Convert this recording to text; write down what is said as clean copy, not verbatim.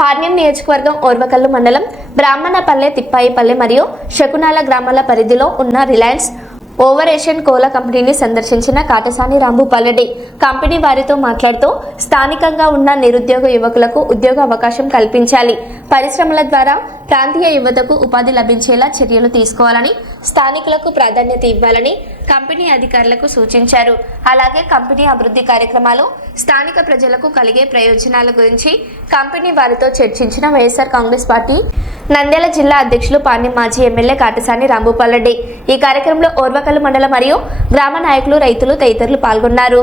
పార్న్యం నియోజకవర్గం ఓర్వకల్లు మండలం బ్రాహ్మణపల్లె, తిప్పాయిపల్లె మరియు శకునాల గ్రామాల పరిధిలో ఉన్న రిలయన్స్ ఓవర్ ఏషియన్ కోలా కంపెనీని సందర్శించిన కాటసాని రాంభూపాల్రెడ్డి కంపెనీ వారితో మాట్లాడుతూ స్థానికంగా ఉన్న నిరుద్యోగ యువకులకు ఉద్యోగ అవకాశం కల్పించాలి, పరిశ్రమల ద్వారా ప్రాంతీయ యువతకు ఉపాధి లభించేలా చర్యలు తీసుకోవాలని, స్థానికులకు ప్రాధాన్యత ఇవ్వాలని కంపెనీ అధికారులకు సూచించారు. అలాగే కంపెనీ అభివృద్ధి కార్యక్రమాలు, స్థానిక ప్రజలకు కలిగే ప్రయోజనాల గురించి కంపెనీ వారితో చర్చించిన వైఎస్ఆర్ కాంగ్రెస్ పార్టీ నంద్యాల జిల్లా అధ్యక్షులు పాణ్యం మాజీ ఎమ్మెల్యే కాటసాని రాంభూపాల్రెడ్డి. ఈ కార్యక్రమంలో ఓర్వకల్లు మండలం మరియు గ్రామ నాయకులు, రైతులు తదితరులు పాల్గొన్నారు.